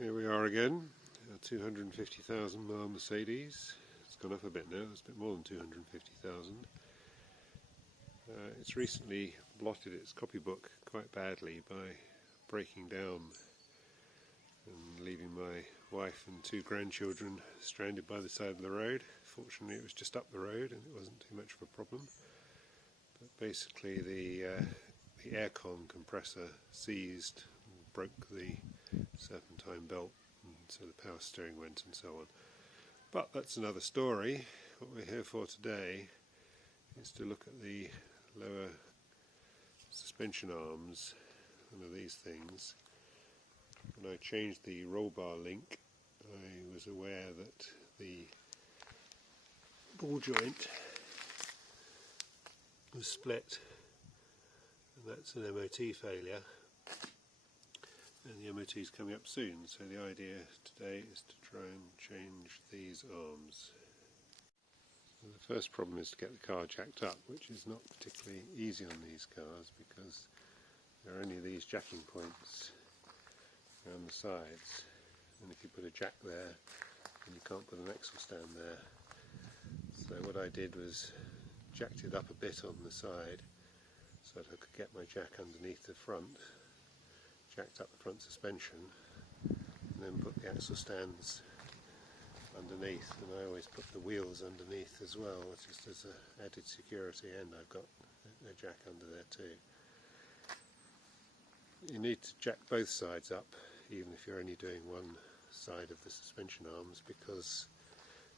Here we are again, a 250,000 mile Mercedes. It's gone up a bit now, it's a bit more than 250,000. It's recently blotted its copybook quite badly by breaking down and leaving my wife and two grandchildren stranded by the side of the road. Fortunately it was just up the road and it wasn't too much of a problem. But basically the aircon compressor seized and broke the serpentine belt, and so the power steering went and so on. But that's another story. What we're here for today is to look at the lower suspension arms, one of these things. When I changed the roll bar link, I was aware that the ball joint was split, and that's an MOT failure, and the MOT is coming up soon, so the idea today is to try and change these arms. The first problem is to get the car jacked up, which is not particularly easy on these cars because there are only these jacking points around the sides, and if you put a jack there then you can't put an axle stand there. So what I did was jacked it up a bit on the side so that I could get my jack underneath the front, jacked up the front suspension, and then put the axle stands underneath, and I always put the wheels underneath as well, just as an added security, and I've got a jack under there too. You need to jack both sides up, even if you're only doing one side of the suspension arms, because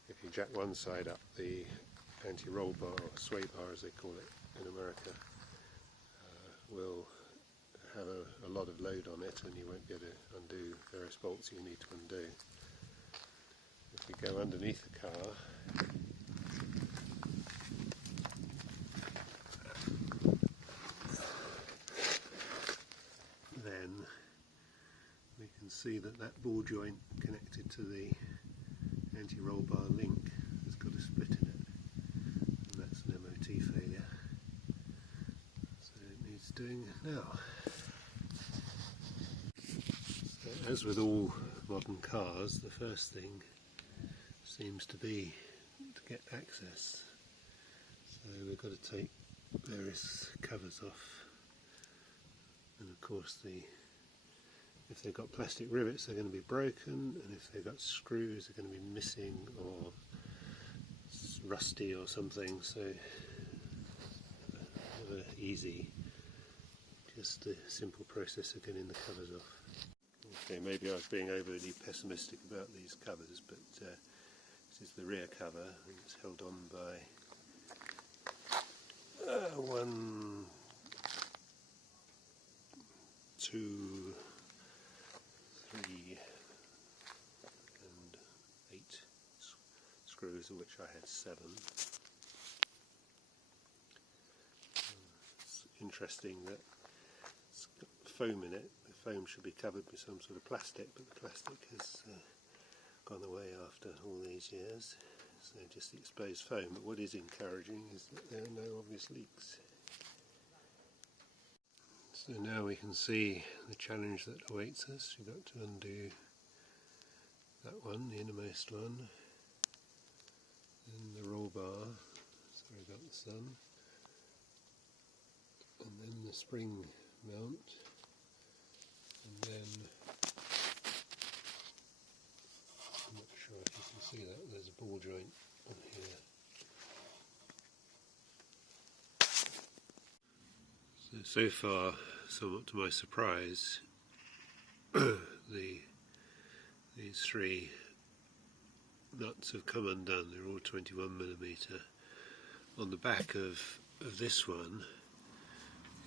if you jack one side up, the anti-roll bar, or sway bar as they call it in America, will have a lot of load on it and you won't be able to undo various bolts you need to undo. If we go underneath the car, then we can see that that ball joint connected to the anti-roll bar link has got a split in it, and that's an MOT failure, so it needs doing now. So, as with all modern cars, the first thing seems to be to get access, so we've got to take various covers off, and of course if they've got plastic rivets they're going to be broken, and if they've got screws they're going to be missing or rusty or something, so never easy, just the simple process of getting the covers off. Okay, maybe I was being overly pessimistic about these covers, but this is the rear cover, and it's held on by 1, 2, 3 and 8 screws, of which I had 7. It's interesting that it's got foam in it. The foam should be covered with some sort of plastic, but the plastic has gone away after all these years, so just the exposed foam. But what is encouraging is that there are no obvious leaks. So now we can see the challenge that awaits us. We've got to undo that one, the innermost one, then the roll bar, sorry about the sun, and then the spring mount, and then, I'm not sure if you can see that, there's a ball joint on here. So far, somewhat to my surprise, these 3 nuts have come undone. They're all 21mm. On the back of this one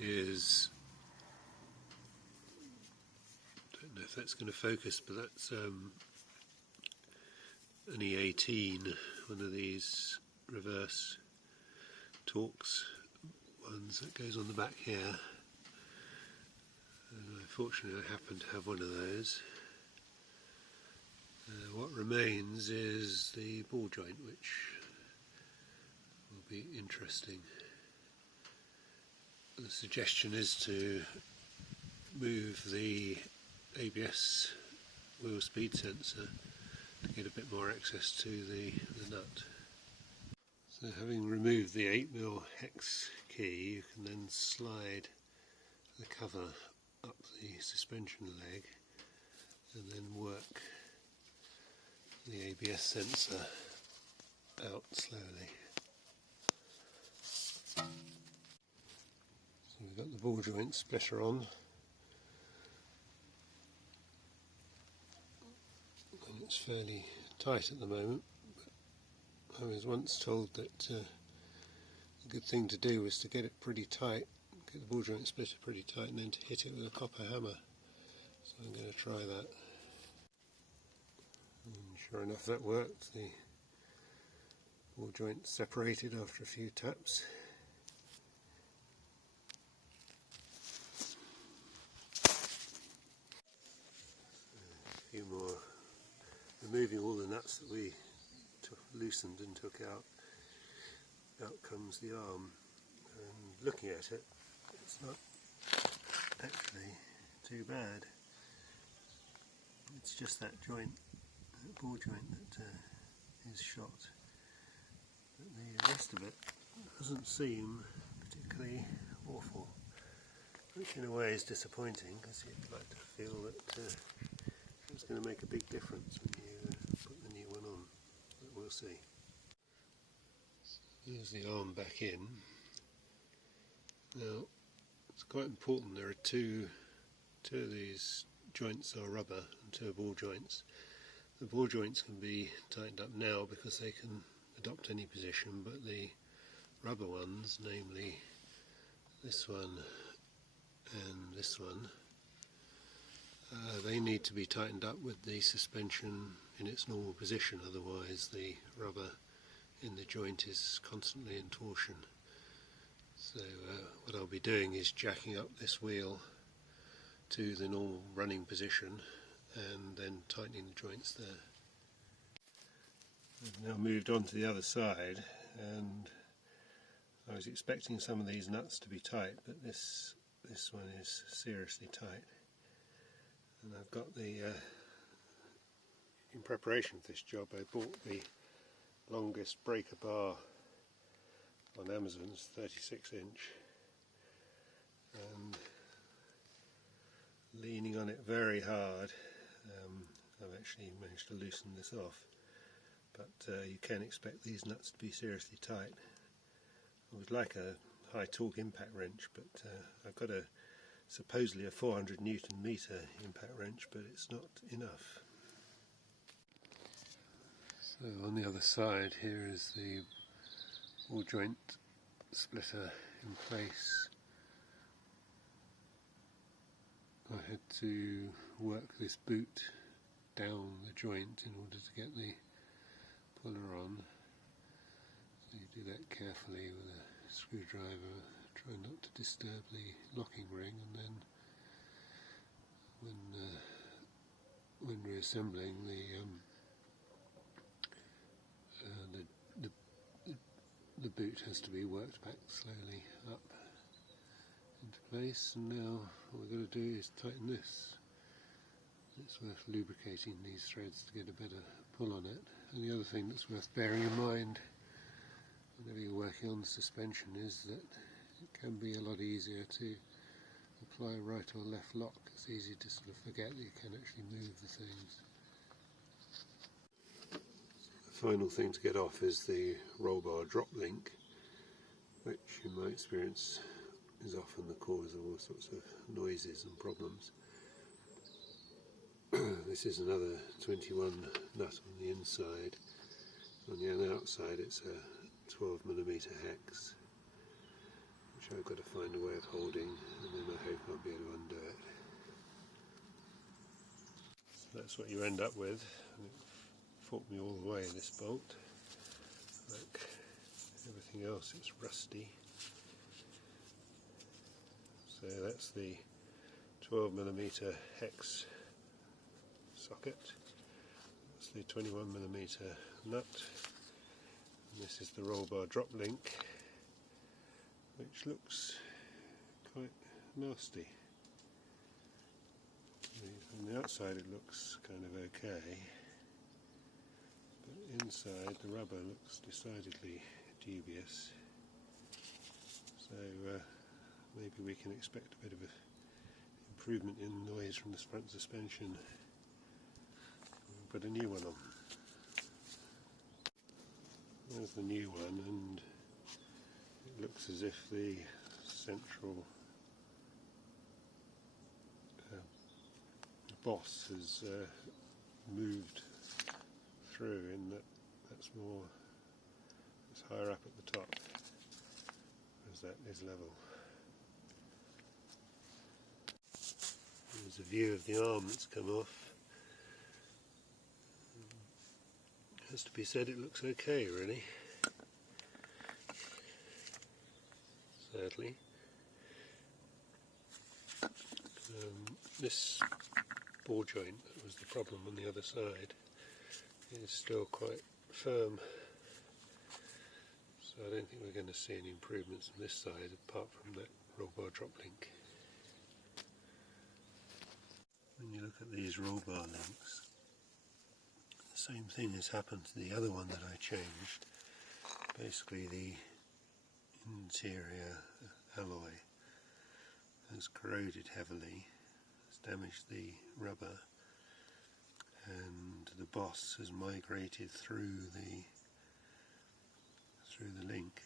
is, I don't know if that's going to focus, but that's an E18, one of these reverse Torx ones that goes on the back here, and unfortunately I happen to have one of those. What remains is the ball joint, which will be interesting. The suggestion is to move the ABS wheel speed sensor to get a bit more access to the nut. So having removed the 8mm hex key, you can then slide the cover up the suspension leg and then work the ABS sensor out slowly. So we've got the ball joint splitter on, and it's fairly tight at the moment, but I was once told that a good thing to do was to get it pretty tight, get the ball joint splitter pretty tight, and then to hit it with a copper hammer. So I'm going to try that. And sure enough, that worked. The ball joint separated after a few taps. A few more. Removing all the nuts that we loosened and took out. Out comes the arm. And looking at it, it's not actually too bad. It's just that joint, that ball joint, that is shot. But the rest of it doesn't seem particularly awful, which in a way is disappointing, because you'd like to feel that it's going to make a big difference when you put the new one on. But we'll see. So here's the arm back in. Now, it's quite important, there are two of these joints are rubber and two are ball joints. The ball joints can be tightened up now because they can adopt any position, but the rubber ones, namely this one and this one, they need to be tightened up with the suspension in its normal position, otherwise the rubber in the joint is constantly in torsion. So what I'll be doing is jacking up this wheel to the normal running position and then tightening the joints there. I've now moved on to the other side, and I was expecting some of these nuts to be tight, but this one is seriously tight. And I've got the, in preparation for this job, I bought the longest breaker bar on Amazon. It's 36 inch, and leaning on it very hard, I've actually managed to loosen this off, but you can expect these nuts to be seriously tight. I would like a high torque impact wrench, but I've got supposedly a 400 Newton meter impact wrench, but it's not enough. So on the other side here is the ball joint splitter in place. I had to work this boot down the joint in order to get the puller on. So you do that carefully with a screwdriver, try not to disturb the locking ring, and then when reassembling the boot has to be worked back slowly up into place, and now what we've got to do is tighten this. It's worth lubricating these threads to get a better pull on it. And the other thing that's worth bearing in mind whenever you're working on the suspension is that it can be a lot easier to apply a right or left lock. It's easy to sort of forget that you can actually move the things. The final thing to get off is the roll bar drop link, which in my experience is often the cause of all sorts of noises and problems. This is another 21 nut on the inside. On the outside it's a 12mm hex, which I've got to find a way of holding, and then I hope I'll be able to undo it. So that's what you end up with. And it fought me all the way, this bolt. Like everything else, it's rusty. So that's the 12mm hex socket. That's the 21mm nut. And this is the roll bar drop link, which looks quite nasty. These On the outside it looks kind of okay, but inside the rubber looks decidedly dubious. So maybe we can expect a bit of an improvement in noise from the front suspension. We'll put a new one on. There's the new one, and it looks as if the central boss has moved through, in that it's higher up at the top, as that is level. There's a view of the arm that's come off. It has to be said, it looks okay really, sadly. This ball joint that was the problem on the other side is still quite firm, so I don't think we're going to see any improvements on this side apart from that roll bar drop link. When you look at these roll bar links, the same thing has happened to the other one that I changed. Basically the interior alloy has corroded heavily, has damaged the rubber, and the boss has migrated through the link.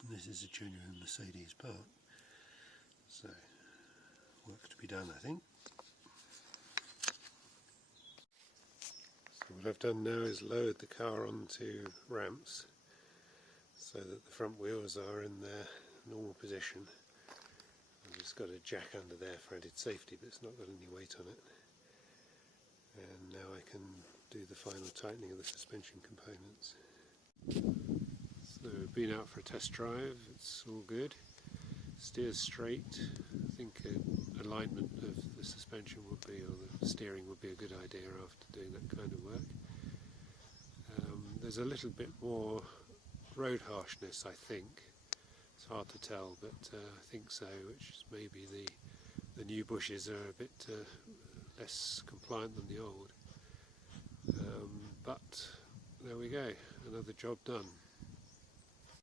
And this is a genuine Mercedes part, so work to be done, I think. So what I've done now is lowered the car onto ramps so that the front wheels are in their normal position. I've just got a jack under there for added safety, but it's not got any weight on it. And now I can do the final tightening of the suspension components. So we've been out for a test drive, it's all good. Steers straight. I think alignment of the suspension would be, or the steering would be a good idea after doing that kind of work. There's a little bit more road harshness, I think. It's hard to tell, but I think so, which is maybe the new bushes are a bit less compliant than the old. But there we go, another job done.